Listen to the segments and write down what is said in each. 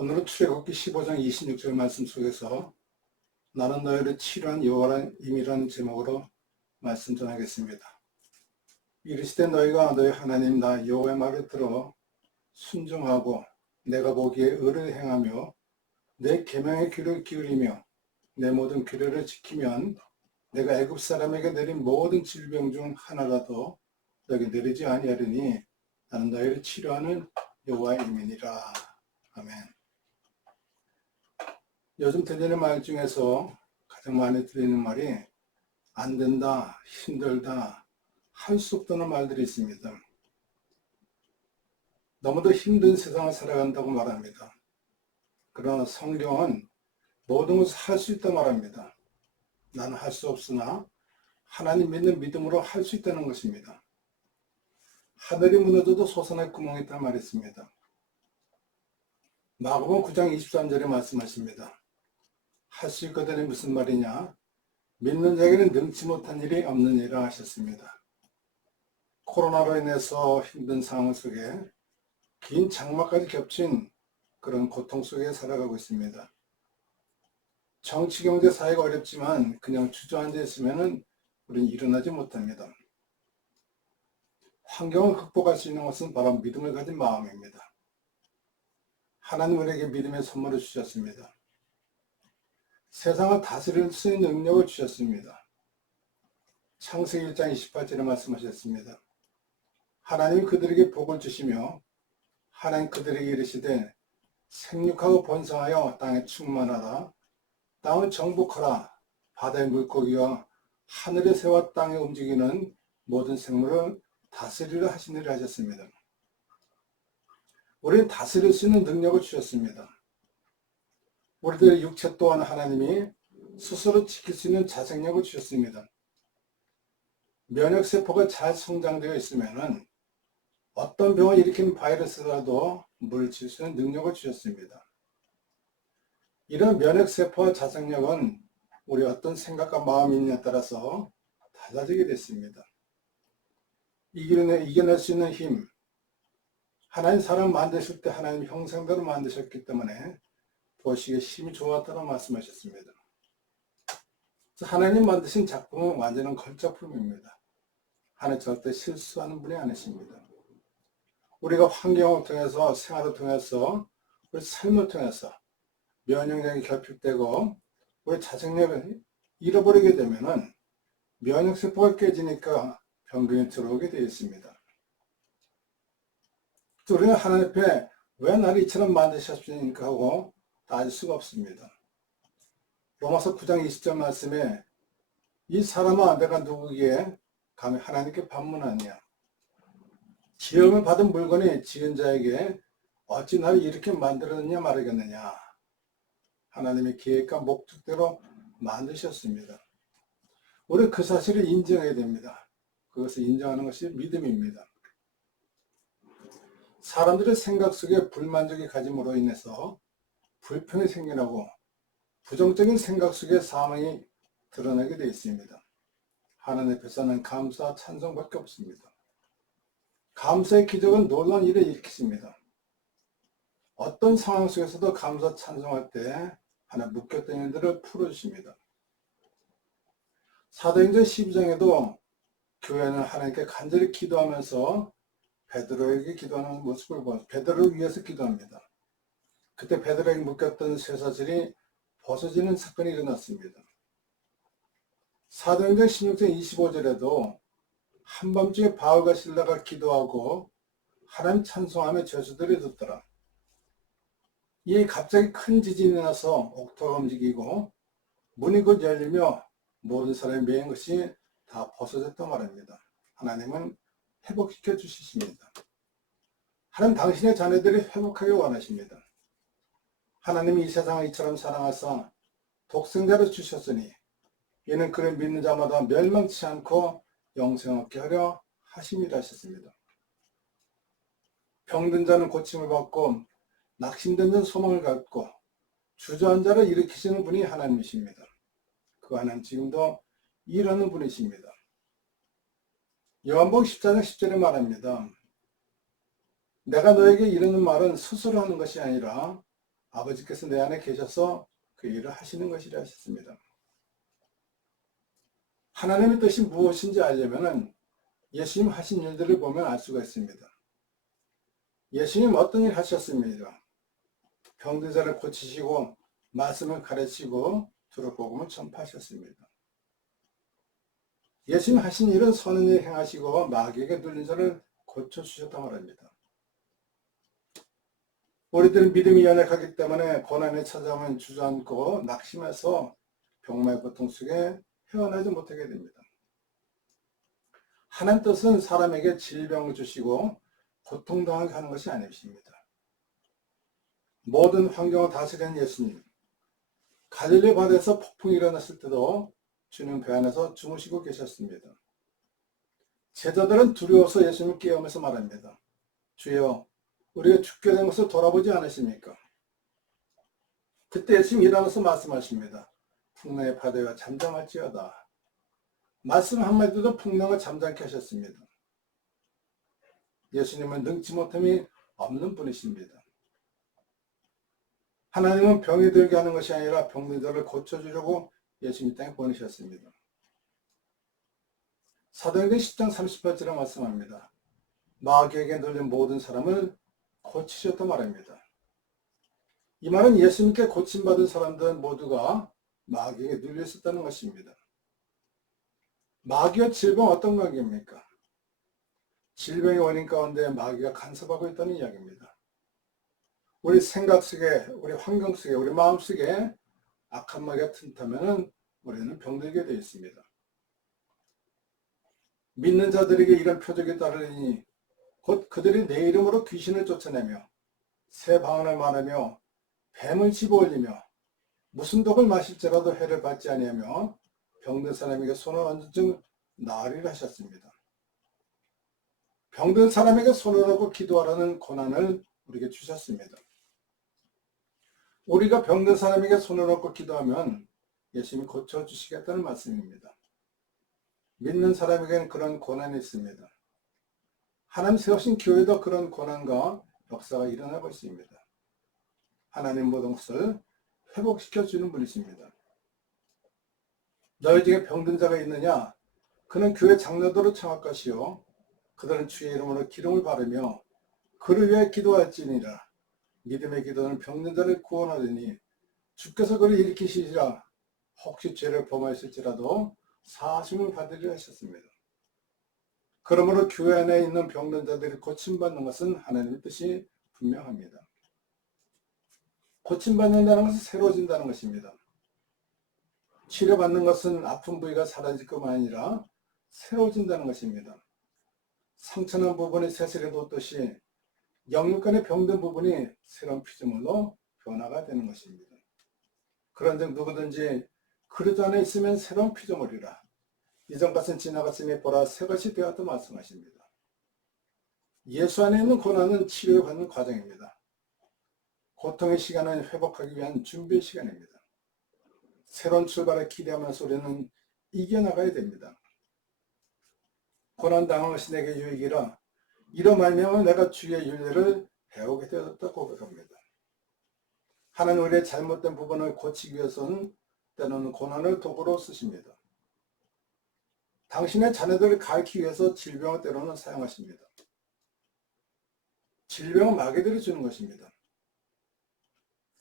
오늘은 출애굽기 15장 26절 말씀 속에서 나는 너희를 치료한 여호와임이라는 제목으로 말씀 전하겠습니다. 이르시되 너희가 너희 하나님 나 여호와의 말을 들어 순종하고 내가 보기에 의를 행하며 내 계명의 귀를 기울이며 내 모든 규례를 지키면 내가 애굽 사람에게 내린 모든 질병 중 하나라도 너에게 내리지 아니하리니 나는 너희를 치료하는 여호와임이니라. 아멘. 요즘 들리는 말 중에서 가장 많이 들리는 말이 안 된다, 힘들다, 할 수 없다는 말들이 있습니다. 너무도 힘든 세상을 살아간다고 말합니다. 그러나 성경은 모든 것을 할 수 있다 말합니다. 나는 할 수 없으나 하나님 믿는 믿음으로 할 수 있다는 것입니다. 하늘이 무너져도 솟아날 구멍이 있다 말했습니다. 마가복음 9장 23절에 말씀하십니다. 할 수 있거든이 무슨 말이냐? 믿는 자에게는 능치 못한 일이 없느니라 하셨습니다. 코로나로 인해서 힘든 상황 속에 긴 장마까지 겹친 그런 고통 속에 살아가고 있습니다. 정치, 경제, 사회가 어렵지만 그냥 주저앉아 있으면 우리는 일어나지 못합니다. 환경을 극복할 수 있는 것은 바로 믿음을 가진 마음입니다. 하나님 우리에게 믿음의 선물을 주셨습니다. 세상을 다스릴 수 있는 능력을 주셨습니다. 창세기 1장 28절에 말씀하셨습니다. 하나님이 그들에게 복을 주시며 하나님 그들에게 이르시되 생육하고 번성하여 땅에 충만하라. 땅을 정복하라. 바다의 물고기와 하늘의 새와 땅에 움직이는 모든 생물을 다스리라 하시니라 하셨습니다. 우리는 다스릴 수 있는 능력을 주셨습니다. 우리들의 육체 또한 하나님이 스스로 지킬 수 있는 자생력을 주셨습니다. 면역세포가 잘 성장되어 있으면 어떤 병을 일으키는 바이러스라도 물리칠 수 있는 능력을 주셨습니다. 이런 면역세포와 자생력은 우리 어떤 생각과 마음이 있느냐에 따라서 달라지게 됐습니다. 이겨낼 수 있는 힘, 하나님 사람 만드실 때 하나님 형상대로 만드셨기 때문에 보시기에 힘이 좋았다고 말씀하셨습니다. 하나님 만드신 작품은 완전한 걸작품입니다. 하나님 절대 실수하는 분이 아니십니다. 우리가 환경을 통해서 생활을 통해서 우리 삶을 통해서 면역력이 결핍되고 우리 자생력을 잃어버리게 되면 면역세포가 깨지니까 병균이 들어오게 되어 있습니다. 우리는 하나님 앞에 왜 나를 이처럼 만드셨습니까 하고 따질 수가 없습니다. 로마서 9장 20절 말씀에 이 사람아 내가 누구기에 감히 하나님께 반문하냐. 지음을 받은 물건이 지은 자에게 어찌 나를 이렇게 만들었느냐 말하겠느냐. 하나님의 계획과 목적대로 만드셨습니다. 우리 그 사실을 인정해야 됩니다. 그것을 인정하는 것이 믿음입니다. 사람들의 생각 속에 불만족이 가짐으로 인해서 불평이 생겨나고 부정적인 생각 속에 사망이 드러나게 되어 있습니다. 하나님 앞에서는 감사, 찬송밖에 없습니다. 감사의 기적은 놀라운 일을 일으키십니다. 어떤 상황 속에서도 감사, 찬송할 때 하나님 묶였던 일들을 풀어주십니다. 사도행전 12장에도 교회는 하나님께 간절히 기도하면서 베드로에게 기도하는 모습을 보아 베드로를 위해서 기도합니다. 그때 베드로에게 묶였던 쇠사슬이 벗어지는 사건이 일어났습니다. 사도행전 16장 25절에도 한밤중에 바울과 실라가 기도하고 하나님 찬송하며 죄수들이 듣더라. 이에 갑자기 큰 지진이 나서 옥토가 움직이고 문이 곧 열리며 모든 사람이 매인 것이 다 벗어졌단 말입니다. 하나님은 회복시켜 주십니다. 하나님 당신의 자녀들이 회복하길 원하십니다. 하나님이 이 세상을 이처럼 사랑하사 독생자를 주셨으니 이는 그를 믿는 자마다 멸망치 않고 영생 얻게 하려 하심이라 하셨습니다. 병든 자는 고침을 받고 낙심된 자는 소망을 갖고 주저한 자를 일으키시는 분이 하나님이십니다. 그 하나님 지금도 일하는 분이십니다. 요한복음 14장 10절에 말합니다. 내가 너에게 이르는 말은 스스로 하는 것이 아니라 아버지께서 내 안에 계셔서 그 일을 하시는 것이라 하셨습니다. 하나님의 뜻이 무엇인지 알려면 예수님 하신 일들을 보면 알 수가 있습니다. 예수님 어떤 일 하셨습니까? 병든 자를 고치시고 말씀을 가르치고 두루 복음을 전파하셨습니다. 예수님 하신 일은 선한 일 행하시고 마귀에게 눌린 자를 고쳐주셨단 말입니다. 우리들은 믿음이 연약하기 때문에 고난이 찾아오면 주저앉고 낙심해서 병마의 고통 속에 헤어나지 못하게 됩니다. 하나님 뜻은 사람에게 질병을 주시고 고통당하게 하는 것이 아니십니다. 모든 환경을 다스리는 예수님, 갈릴리 바다에서 폭풍이 일어났을 때도 주님 배 안에서 주무시고 계셨습니다. 제자들은 두려워서 예수님을 깨우면서 말합니다. 주여, 우리가 죽게 된 것을 돌아보지 않으십니까? 그때 예수님 일어나서 말씀하십니다. 풍랑의 바다가 잠잠할지어다. 말씀 한마디도 풍랑을 잠잠케 하셨습니다. 예수님은 능치 못함이 없는 분이십니다. 하나님은 병이 들게 하는 것이 아니라 병든 자를 고쳐주려고 예수님 땅에 보내셨습니다. 사도행전 10장 38절에 말씀합니다. 마귀에게 눌린 모든 사람을 고치셨다 말합니다. 이 말은 예수님께 고침받은 사람들 모두가 마귀에게 눌려 있었다는 것입니다. 마귀와 질병 어떤 관계입니까? 질병의 원인 가운데 마귀가 간섭하고 있다는 이야기입니다. 우리 생각 속에, 우리 환경 속에, 우리 마음 속에 악한 마귀가 튼다면 우리는 병들게 되어 있습니다. 믿는 자들에게 이런 표적이 따르니 곧 그들이 내 이름으로 귀신을 쫓아내며 새 방언을 말하며 뱀을 집어올리며 무슨 독을 마실지라도 해를 받지 아니하며 병든 사람에게 손을 얹은 즉 나으리라 하셨습니다. 병든 사람에게 손을 얹고 기도하라는 권한을 우리에게 주셨습니다. 우리가 병든 사람에게 손을 얹고 기도하면 예수님이 고쳐주시겠다는 말씀입니다. 믿는 사람에게는 그런 권한이 있습니다. 하나님 세우신 교회도 그런 권한과 역사가 일어나고 있습니다. 하나님 모든 것을 회복시켜주는 분이십니다. 너희 중에 병든 자가 있느냐? 그는 교회 장로들을 청할 것이요 그들은 주의 이름으로 기름을 바르며 그를 위하여 기도할지니라. 믿음의 기도는 병든 자를 구원하리니 주께서 그를 일으키시리라. 혹시 죄를 범하였을지라도 사하심을 받으리라 하셨습니다. 그러므로 교회 안에 있는 병든 자들이 고침받는 것은 하나님의 뜻이 분명합니다. 고침받는다는 것은 새로워진다는 것입니다. 치료받는 것은 아픈 부위가 사라질 것만 아니라 새로워진다는 것입니다. 상처난 부분이 새슬이 돋듯이 영육간의 병든 부분이 새로운 피조물로 변화가 되는 것입니다. 그런즉 누구든지 그리스도 안에 있으면 새로운 피조물이라. 이전 것은 지나갔으니 보라 새 것이 되었다 말씀하십니다. 예수 안에 있는 고난은 치료를 받는 과정입니다. 고통의 시간은 회복하기 위한 준비의 시간입니다. 새로운 출발을 기대하면서 우리는 이겨나가야 됩니다. 고난당한 것이 내게 유익이라 이로 말미암아 내가 주의 윤례를 배우게 되었다고 고백합니다. 하나님 우리의 잘못된 부분을 고치기 위해서는 때로는 고난을 도구로 쓰십니다. 당신의 자녀들을 가르치기 위해서 질병을 때로는 사용하십니다. 질병은 마귀들이 주는 것입니다.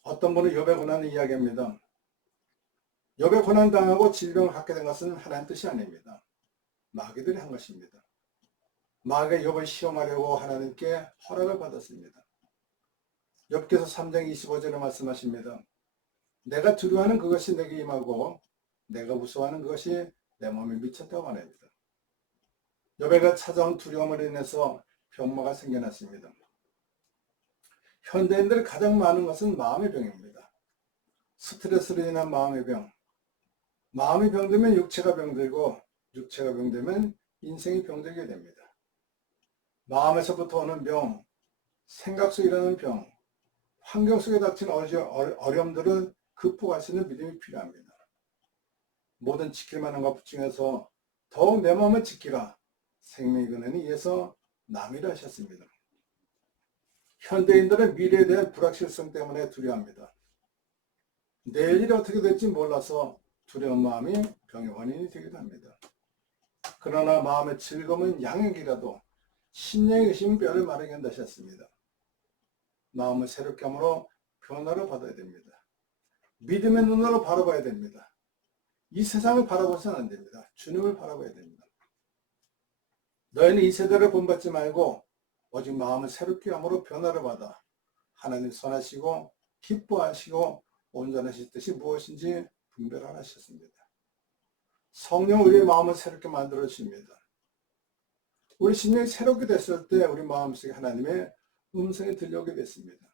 어떤 분은 욥의 고난을 이야기합니다. 욥의 고난당하고 질병을 갖게 된 것은 하나님 뜻이 아닙니다. 마귀들이 한 것입니다. 마귀가 욥을 시험하려고 하나님께 허락을 받았습니다. 욥기서 3장 25절에 말씀하십니다. 내가 두려워하는 그것이 내게 임하고 내가 무서워하는 그것이 내 몸에 미쳤다고 말합니다. 욥에게 찾아온 두려움으로 인해서 병마가 생겨났습니다. 현대인들이 가장 많은 것은 마음의 병입니다. 스트레스로 인한 마음의 병. 마음이 병들면 육체가 병들고 육체가 병들면 인생이 병들게 됩니다. 마음에서부터 오는 병, 생각 속에 일어나는 병, 환경 속에 닥친 어려움들을 극복할 수 있는 믿음이 필요합니다. 모든 지킬 만한 것 중에서 더욱 내 마음을 지키라. 생명의 근원이 이에서 남이라 하셨습니다. 현대인들은 미래에 대한 불확실성 때문에 두려워합니다. 내일이 어떻게 될지 몰라서 두려운 마음이 병의 원인이 되기도 합니다. 그러나 마음의 즐거움은 양육이라도 신령의 계신 뼈를 마르게 한다 하셨습니다. 마음을 새롭게 함으로 변화를 받아야 됩니다. 믿음의 눈으로 바라봐야 됩니다. 이 세상을 바라봐서는 안 됩니다. 주님을 바라봐야 됩니다. 너희는 이 세대를 본받지 말고 오직 마음을 새롭게 함으로 변화를 받아 하나님 선하시고 기뻐하시고 온전하실 뜻이 무엇인지 분별하라 하셨습니다. 성령 우리의 마음을 새롭게 만들어 주십니다. 우리 심령이 새롭게 됐을 때 우리 마음속에 하나님의 음성이 들려오게 됐습니다.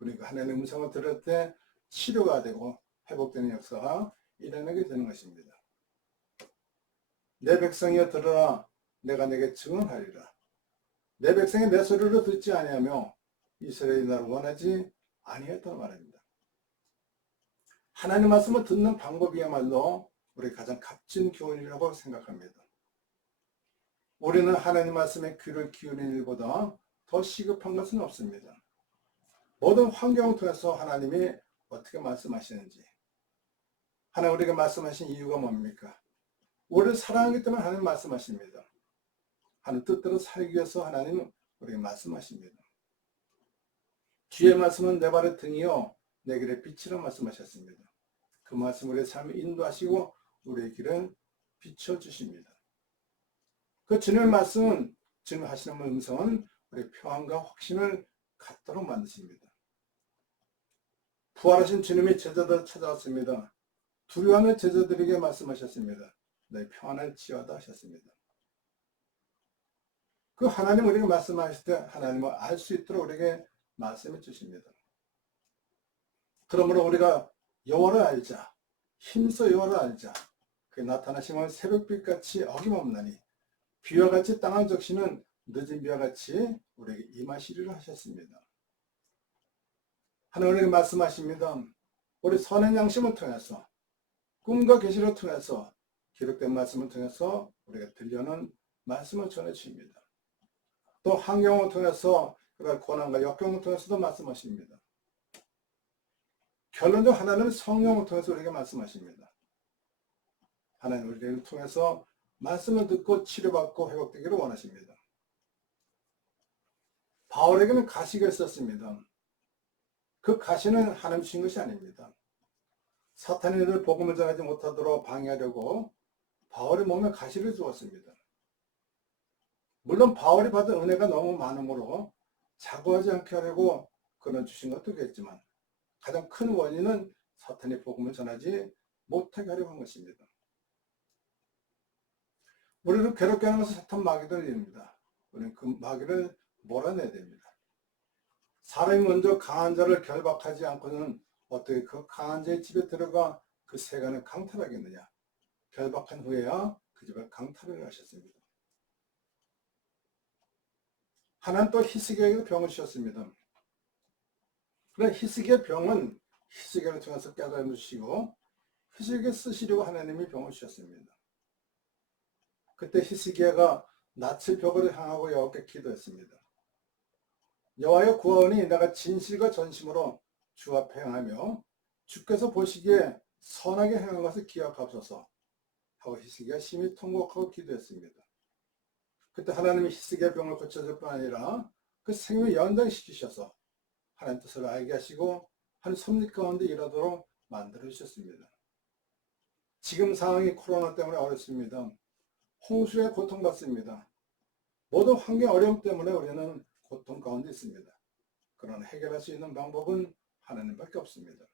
우리가 하나님의 음성을 들을 때 치료가 되고 회복되는 역사가 일어나게 되는 것입니다. 내 백성이여 들으라. 내가 내게 증언하리라. 내 백성이 내 소리를 듣지 아니하며 이스라엘이 나를 원하지 아니했다는 말입니다. 하나님 말씀을 듣는 방법이야말로 우리 가장 값진 교훈이라고 생각합니다. 우리는 하나님 말씀에 귀를 기울이는 일보다 더 시급한 것은 없습니다. 모든 환경을 통해서 하나님이 어떻게 말씀하시는지, 하나님 우리에게 말씀하신 이유가 뭡니까? 우리를 사랑하기 때문에 하나님 말씀하십니다. 하나님 뜻대로 살기 위해서 하나님은 우리에게 말씀하십니다. 주의 말씀은 내 발의 등이요 내 길의 빛이라 말씀하셨습니다. 그 말씀 우리의 삶을 인도하시고 우리의 길을 비춰주십니다. 그 주님의 말씀은, 주님 하시는 음성은 우리의 평안과 확신을 갖도록 만드십니다. 부활하신 주님이 제자들 찾아왔습니다. 두려워하는 제자들에게 말씀하셨습니다. 내 평안을 취하다 하셨습니다. 그 하나님 우리에게 말씀하실 때 하나님을 알 수 있도록 우리에게 말씀해 주십니다. 그러므로 우리가 여호와를 알자, 힘써 여호와를 알자. 그 나타나심은 새벽빛같이 어김없나니 비와 같이 땅을 적시는 늦은 비와 같이 우리에게 임하시리라 하셨습니다. 하나님 우리에게 말씀하십니다. 우리 선한 양심을 통해서 꿈과 계시를 통해서 기록된 말씀을 통해서 우리가 들려오는 말씀을 전해주십니다. 또 환경을 통해서 그런 고난과 역경을 통해서도 말씀하십니다. 결론적으로 하나님은 성령을 통해서 우리에게 말씀하십니다. 하나님 우리를 통해서 말씀을 듣고 치료받고 회복되기를 원하십니다. 바울에게는 가시가 있었습니다. 그 가시는 하나님 주신 것이 아닙니다. 사탄이 이들 복음을 전하지 못하도록 방해하려고 바울의 몸에 가시를 주었습니다. 물론 바울이 받은 은혜가 너무 많으므로 자고하지 않게 하려고 그런 주신 것도 있겠지만 가장 큰 원인은 사탄이 복음을 전하지 못하게 하려고 한 것입니다. 우리를 괴롭게 하는 것은 사탄 마귀들입니다. 우리는 그 마귀를 몰아내야 됩니다. 사람이 먼저 강한 자를 결박하지 않고는 어떻게 그 강한 자의 집에 들어가 그 세간을 강탈하겠느냐. 결박한 후에야 그 집을 강탈을 하셨습니다. 하나님 또 히스기야에게도 병을 주셨습니다. 그러나 히스기야 병은 히스기야를 통해서 깨달음을 주시고 히스기야 쓰시려고 하나님이 병을 주셨습니다. 그때 히스기야가 낯을 벽으로 향하고 여호와께 기도했습니다. 여호와여 구하오니 내가 진실과 전심으로 주 앞에 행하며 주께서 보시기에 선하게 행한 것을 기억하옵소서 하고 히스기야 심히 통곡하고 기도했습니다. 그때 하나님이 히스기야 병을 고쳐줄 뿐 아니라 그 생명을 연장시키셔서 하나님 뜻을 알게 하시고 한 섭리 가운데 일하도록 만들어 주셨습니다. 지금 상황이 코로나 때문에 어렵습니다. 홍수에 고통받습니다. 모든 환경 어려움 때문에 우리는 고통 가운데 있습니다. 그러나 해결할 수 있는 방법은 하나님밖에 없습니다.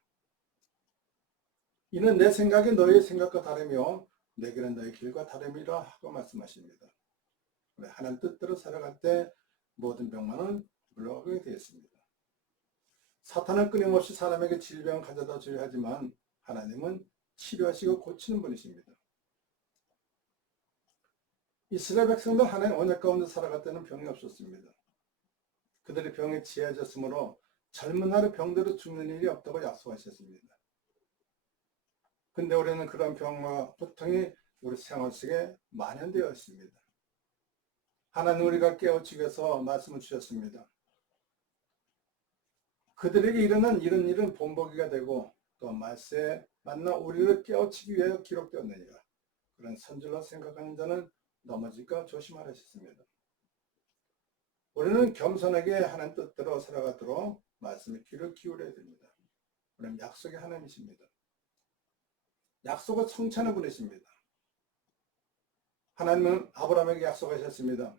이는 내 생각이 너희의 생각과 다르며 내 길은 너희 길과 다름이라 하고 말씀하십니다. 하나님 뜻대로 살아갈 때 모든 병만은 물러가게 되었습니다. 사탄은 끊임없이 사람에게 질병을 가져다 주려 하지만 하나님은 치료하시고 고치는 분이십니다. 이스라엘 백성도 하나님 언약 가운데 살아갈 때는 병이 없었습니다. 그들의 병에 취해졌으므로 젊은 날에 병대로 죽는 일이 없다고 약속하셨습니다. 근데 우리는 그런 병과 고통이 우리 생활 속에 만연되어 있습니다. 하나님 우리가 깨우치기 위해서 말씀을 주셨습니다. 그들에게 일어난 이런 일은 본보기가 되고 또 말세에 만나 우리를 깨우치기 위하여 기록되었느니라. 그런 선질로 생각하는 자는 넘어질까 조심하라 하셨습니다. 우리는 겸손하게 하나님 뜻대로 살아가도록 말씀에 귀를 기울여야 됩니다. 우리는 약속의 하나님이십니다. 약속을 성취하는 분이십니다. 하나님은 아브라함에게 약속하셨습니다.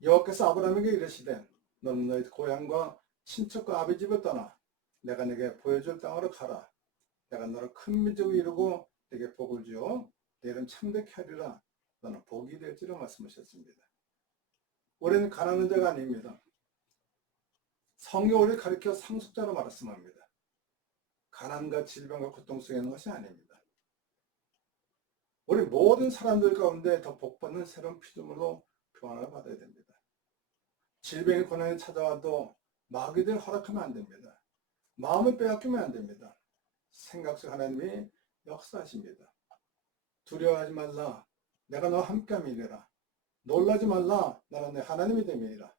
여호와께서 아브라함에게 이르시되 너는 너희 고향과 친척과 아비 집을 떠나 내가 네게 보여줄 땅으로 가라. 내가 너를 큰 민족이 이루고 네게 복을 주어 내 이름 참되게 하리라. 너는 복이 될지라 말씀하셨습니다. 우리는 가난한 자가 아닙니다. 성경이 우리를 가리켜 상속자로 말씀합니다. 가난과 질병과 고통 속에 있는 것이 아닙니다. 우리 모든 사람들 가운데 더 복받는 새로운 피조물로 교환을 받아야 됩니다. 질병의 고난이 찾아와도 마귀들 허락하면 안 됩니다. 마음을 빼앗기면 안 됩니다. 생각 속 하나님이 역사하십니다. 두려워하지 말라. 내가 너와 함께함이니라. 놀라지 말라. 나는 내 하나님이 됨이니라.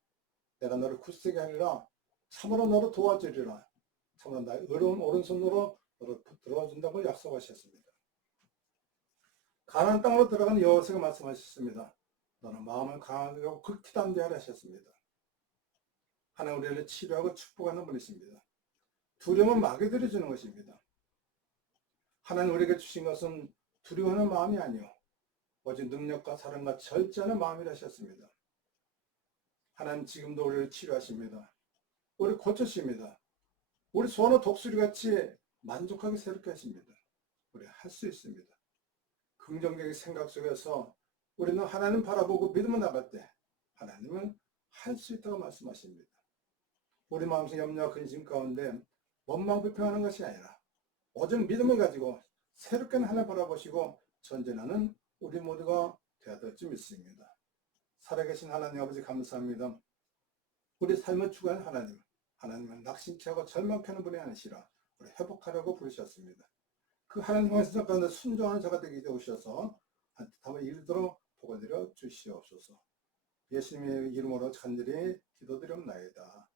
내가 너를 굳세게 하리라. 참으로 너를 도와주리라. 참으로 나의 의로운 오른손으로 너를 붙들어 준다고 약속하셨습니다. 가나안 땅으로 들어가는 여호와께서 말씀하셨습니다. 너는 마음을 강하게 하고 극히 담대하라 하셨습니다. 하나님 우리를 치료하고 축복하는 분이십니다. 두려움은 마귀들이 주는 것입니다. 하나님 우리에게 주신 것은 두려워하는 마음이 아니요 오직 능력과 사랑과 절제하는 마음이라 하셨습니다. 하나님 지금도 우리를 치료하십니다. 우리 고쳐십니다. 우리 소원을 독수리같이 만족하게 새롭게 하십니다. 우리 할 수 있습니다. 긍정적인 생각 속에서 우리는 하나님 바라보고 믿음을 나갈 때 하나님은 할 수 있다고 말씀하십니다. 우리 마음속 염려와 근심 가운데 원망 불평하는 것이 아니라 오직 믿음을 가지고 새롭게 하나님 바라보시고 전진하는 우리 모두가 되어야 될 줄 믿습니다. 살아계신 하나님 아버지 감사합니다. 우리 삶을 추구하는 하나님, 하나님은 낙심케 하고 절망케 하는 분이 아니시라 우리 회복하려고 부르셨습니다. 그 하나님 말씀 가운데 순종하는 자가 되게 되오셔서 한 뜻함을 이루도록 복을 드려 주시옵소서. 예수님의 이름으로 간절히 기도드렸나이다.